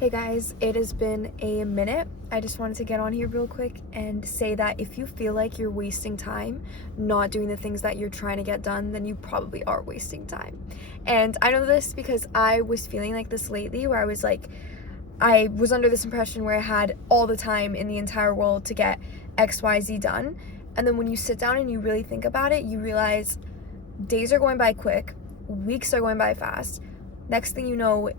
Hey guys, it has been a minute. I just wanted to get on here real quick and say that if you feel like you're wasting time not doing the things that you're trying to get done, then you probably are wasting time. And I know this because I was feeling like this lately, where I was under this impression where I had all the time in the entire world to get XYZ done. And then when you sit down and you really think about it, you realize days are going by quick, weeks are going by fast. Next thing you know,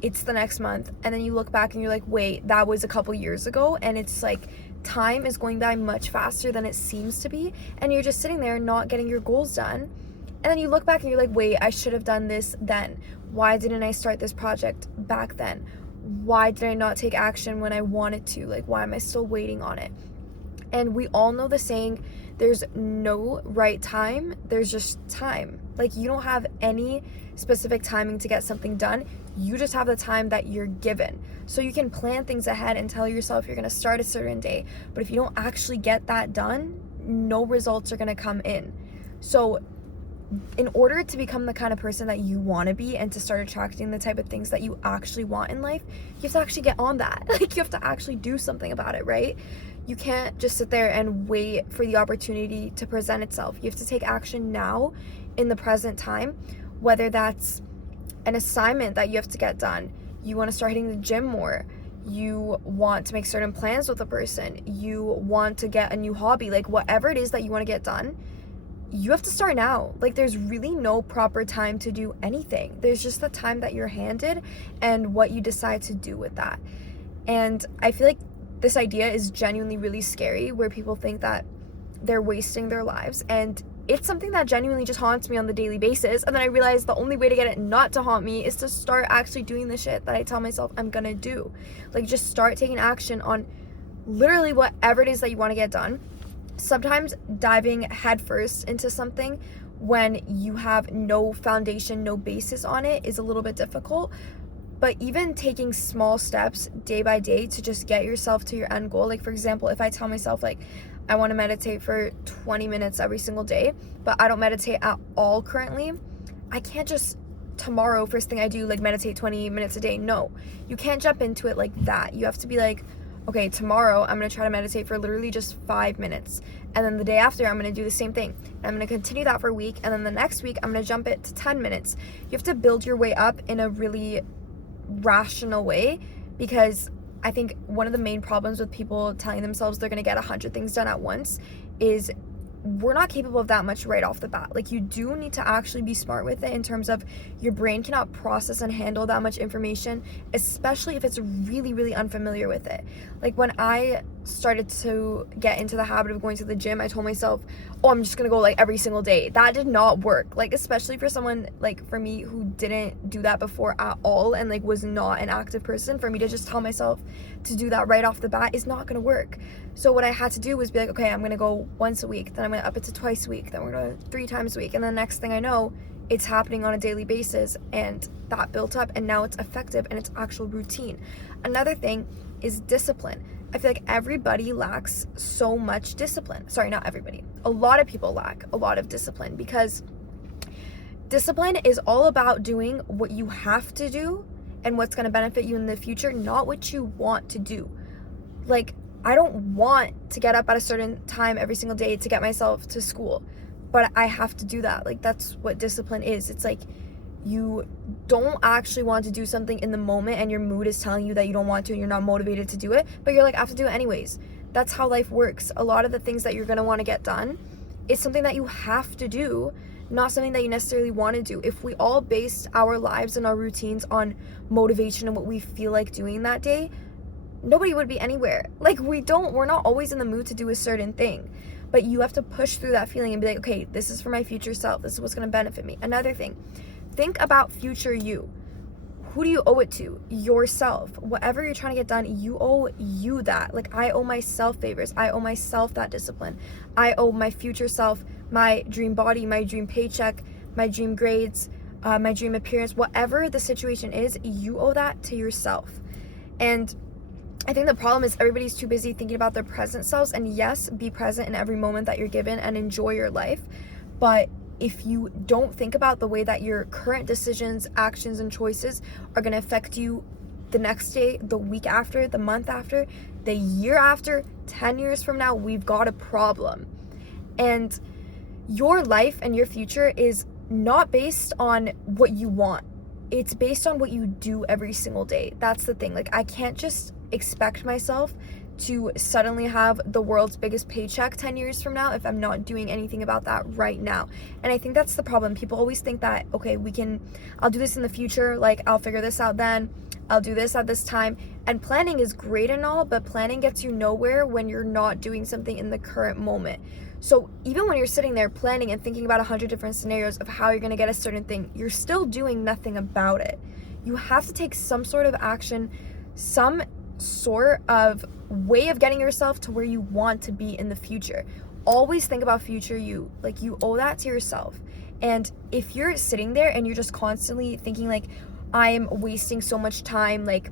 it's the next month, and then you look back and you're like, wait, that was a couple years ago. And it's like time is going by much faster than it seems to be, and you're just sitting there not getting your goals done. And then you look back and you're like, wait, I should have done this then. Why didn't I start this project back then? Why did I not take action when I wanted to? Like, why am I still waiting on it? And we all know the saying, there's no right time, there's just time. Like, you don't have any specific timing to get something done. You just have the time that you're given. So you can plan things ahead and tell yourself you're going to start a certain day. But if you don't actually get that done, no results are going to come in. So in order to become the kind of person that you want to be and to start attracting the type of things that you actually want in life, you have to actually get on that. Like, you have to actually do something about it, right? You can't just sit there and wait for the opportunity to present itself. You have to take action now in the present time, whether that's an assignment that you have to get done, you want to start hitting the gym more, you want to make certain plans with a person, you want to get a new hobby, like whatever it is that you want to get done, you have to start now. Like, there's really no proper time to do anything. There's just the time that you're handed and what you decide to do with that. And I feel like this idea is genuinely really scary, where people think that they're wasting their lives, and it's something that genuinely just haunts me on the daily basis. And then I realized the only way to get it not to haunt me is to start actually doing the shit that I tell myself I'm gonna do. Like, just start taking action on literally whatever it is that you want to get done. Sometimes diving headfirst into something when you have no foundation, no basis on it, is a little bit difficult. But even taking small steps day by day to just get yourself to your end goal. Like, for example, if I tell myself, like, I want to meditate for 20 minutes every single day, but I don't meditate at all currently, I can't just tomorrow, first thing I do, like, meditate 20 minutes a day. No, you can't jump into it like that. You have to be like, okay, tomorrow I'm going to try to meditate for literally just 5 minutes. And then the day after, I'm going to do the same thing. And I'm going to continue that for a week. And then the next week, I'm going to jump it to 10 minutes. You have to build your way up in a really rational way, because I think one of the main problems with people telling themselves they're going to get 100 things done at once is we're not capable of that much right off the bat. Like, you do need to actually be smart with it, in terms of your brain cannot process and handle that much information, especially if it's really, really unfamiliar with it. Like, when I started to get into the habit of going to the gym, I told myself, oh, I'm just gonna go like every single day. That did not work. Like, especially for someone like for me who didn't do that before at all, and like was not an active person, for me to just tell myself to do that right off the bat is not gonna work. So what I had to do was be like, okay, I'm gonna go once a week, then I'm gonna up it to twice a week, then we're gonna 3 times a week, and the next thing I know, it's happening on a daily basis, and that built up, and now it's effective and it's actual routine. Another thing is discipline. I feel like everybody lacks so much discipline. Sorry, not everybody. A lot of people lack a lot of discipline, because discipline is all about doing what you have to do and what's going to benefit you in the future, not what you want to do. Like, I don't want to get up at a certain time every single day to get myself to school, but I have to do that. Like, that's what discipline is. It's like, you don't actually want to do something in the moment, and your mood is telling you that you don't want to, and you're not motivated to do it, but you're like, I have to do it anyways. That's how life works. A lot of the things that you're going to want to get done is something that you have to do, not something that you necessarily want to do. If we all based our lives and our routines on motivation and what we feel like doing that day, nobody would be anywhere. Like, we're not always in the mood to do a certain thing, but you have to push through that feeling and be like, okay, this is for my future self. This is what's going to benefit me. Another thing, think about future you. Who do you owe it to? Yourself. Whatever you're trying to get done, you owe you that. Like, I owe myself favors. I owe myself that discipline. I owe my future self my dream body, my dream paycheck, my dream grades, my dream appearance. Whatever the situation is, you owe that to yourself. And I think the problem is everybody's too busy thinking about their present selves. And yes, be present in every moment that you're given and enjoy your life. But if you don't think about the way that your current decisions, actions, and choices are going to affect you the next day, the week after, the month after, the year after, 10 years from now, we've got a problem. And your life and your future is not based on what you want. It's based on what you do every single day. That's the thing. Like, I can't just expect myself to suddenly have the world's biggest paycheck 10 years from now if I'm not doing anything about that right now. And I think that's the problem. People always think that, okay, I'll do this in the future, like I'll figure this out then, I'll do this at this time. And planning is great and all, but planning gets you nowhere when you're not doing something in the current moment. So even when you're sitting there planning and thinking about 100 different scenarios of how you're going to get a certain thing, you're still doing nothing about it. You have to take some sort of action, some sort of way of getting yourself to where you want to be in the future. Always think about future you. Like, you owe that to yourself. And if you're sitting there and you're just constantly thinking like, I'm wasting so much time like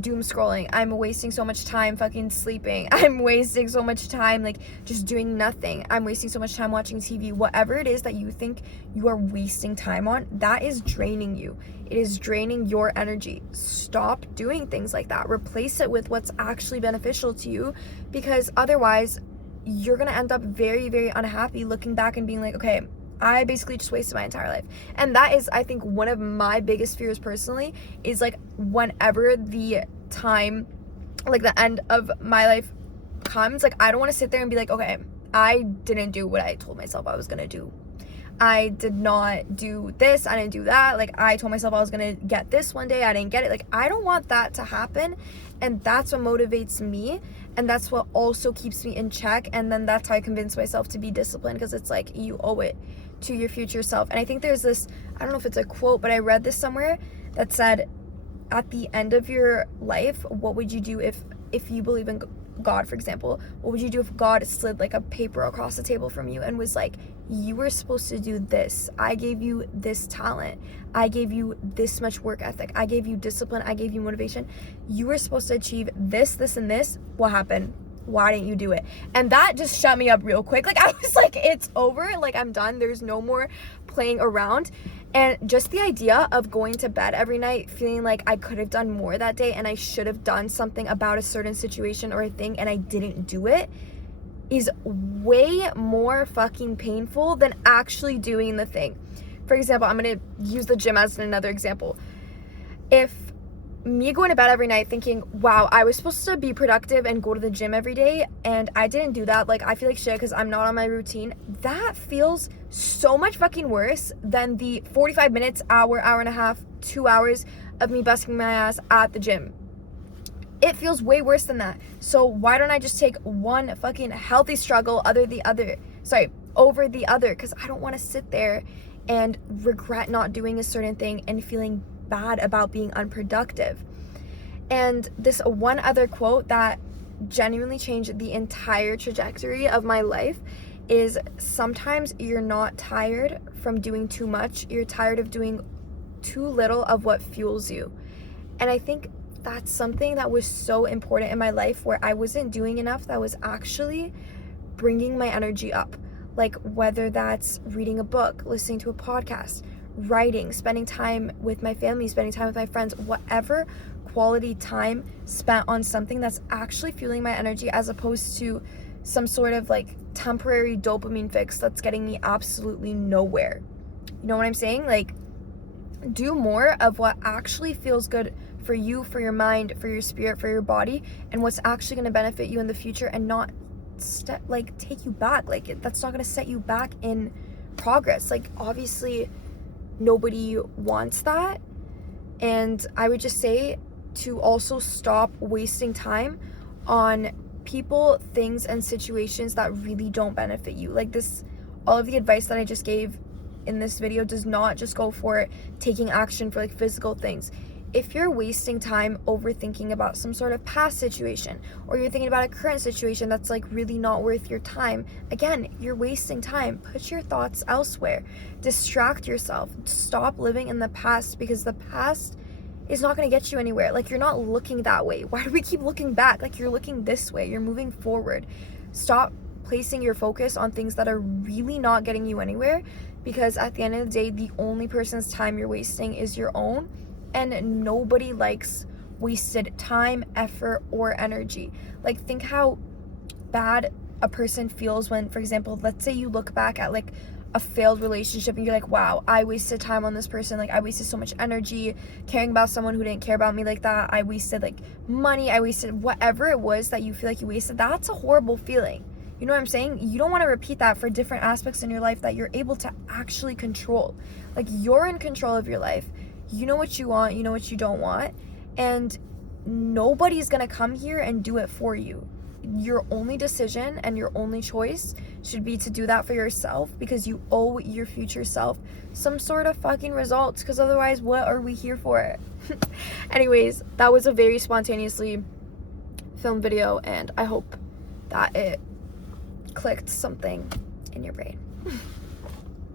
doom scrolling, I'm wasting so much time fucking sleeping, I'm wasting so much time like just doing nothing, I'm wasting so much time watching TV, whatever it is that you think you are wasting time on, that is draining you. It is draining your energy. Stop doing things like that. Replace it with what's actually beneficial to you, because otherwise you're gonna end up very, very unhappy looking back and being like, okay, I basically just wasted my entire life. And that is, I think, one of my biggest fears personally, is like whenever the time, like the end of my life comes, like I don't want to sit there and be like, okay, I didn't do what I told myself I was gonna do. I did not do this, I didn't do that. Like, I told myself I was gonna get this one day, I didn't get it. Like, I don't want that to happen. And that's what motivates me. And that's what also keeps me in check. And then that's how I convince myself to be disciplined, because it's like, you owe it to your future self. And I think there's this, I don't know if it's a quote, but I read this somewhere that said, at the end of your life, what would you do if you believe in God, for example? What would you do if God slid like a paper across the table from you and was like, you were supposed to do this, I gave you this talent, I gave you this much work ethic, I gave you discipline, I gave you motivation, you were supposed to achieve this, this, and this, what happened? Why didn't you do it? And that just shut me up real quick. Like, I was like, it's over, like I'm done, there's no more playing around. And just the idea of going to bed every night feeling like I could have done more that day and I should have done something about a certain situation or a thing and I didn't do it is way more fucking painful than actually doing the thing. For example, I'm gonna use the gym as another example. If me going to bed every night thinking, wow, I was supposed to be productive and go to the gym every day and I didn't do that, like I feel like shit because I'm not on my routine, that feels so much fucking worse than the 45 minutes, hour and a half, 2 hours of me busting my ass at the gym. It feels way worse than that. So why don't I just take one fucking healthy struggle over the other? Because I don't want to sit there and regret not doing a certain thing and feeling bad about being unproductive. And this one other quote that genuinely changed the entire trajectory of my life is, sometimes you're not tired from doing too much, you're tired of doing too little of what fuels you. And I think that's something that was so important in my life, where I wasn't doing enough that was actually bringing my energy up. Like, whether that's reading a book, listening to a podcast, writing, spending time with my family, spending time with my friends, whatever quality time spent on something that's actually fueling my energy, as opposed to some sort of like temporary dopamine fix that's getting me absolutely nowhere. You know what I'm saying? Like, do more of what actually feels good for you, for your mind, for your spirit, for your body, and what's actually going to benefit you in the future, and not take you back. Like, that's not going to set you back in progress. Like, obviously nobody wants that. And I would just say to also stop wasting time on people, things, and situations that really don't benefit you. Like, this, all of the advice that I just gave in this video does not just go for taking action for like physical things. If you're wasting time overthinking about some sort of past situation, or you're thinking about a current situation that's like really not worth your time, again, you're wasting time. Put your thoughts elsewhere. Distract yourself. Stop living in the past, because the past is not going to get you anywhere. Like, you're not looking that way. Why do we keep looking back? Like, you're looking this way. You're moving forward. Stop placing your focus on things that are really not getting you anywhere, because at the end of the day, the only person's time you're wasting is your own. And nobody likes wasted time, effort, or energy. Like, think how bad a person feels when, for example, let's say you look back at like a failed relationship and you're like, wow, I wasted time on this person. Like, I wasted so much energy caring about someone who didn't care about me like that. I wasted like money, I wasted whatever it was that you feel like you wasted. That's a horrible feeling. You know what I'm saying? You don't want to repeat that for different aspects in your life that you're able to actually control. Like, you're in control of your life. You know what you want, you know what you don't want, and nobody's gonna come here and do it for you. Your only decision and your only choice should be to do that for yourself, because you owe your future self some sort of fucking results, because otherwise what are we here for? Anyways, that was a very spontaneously filmed video, and I hope that it clicked something in your brain.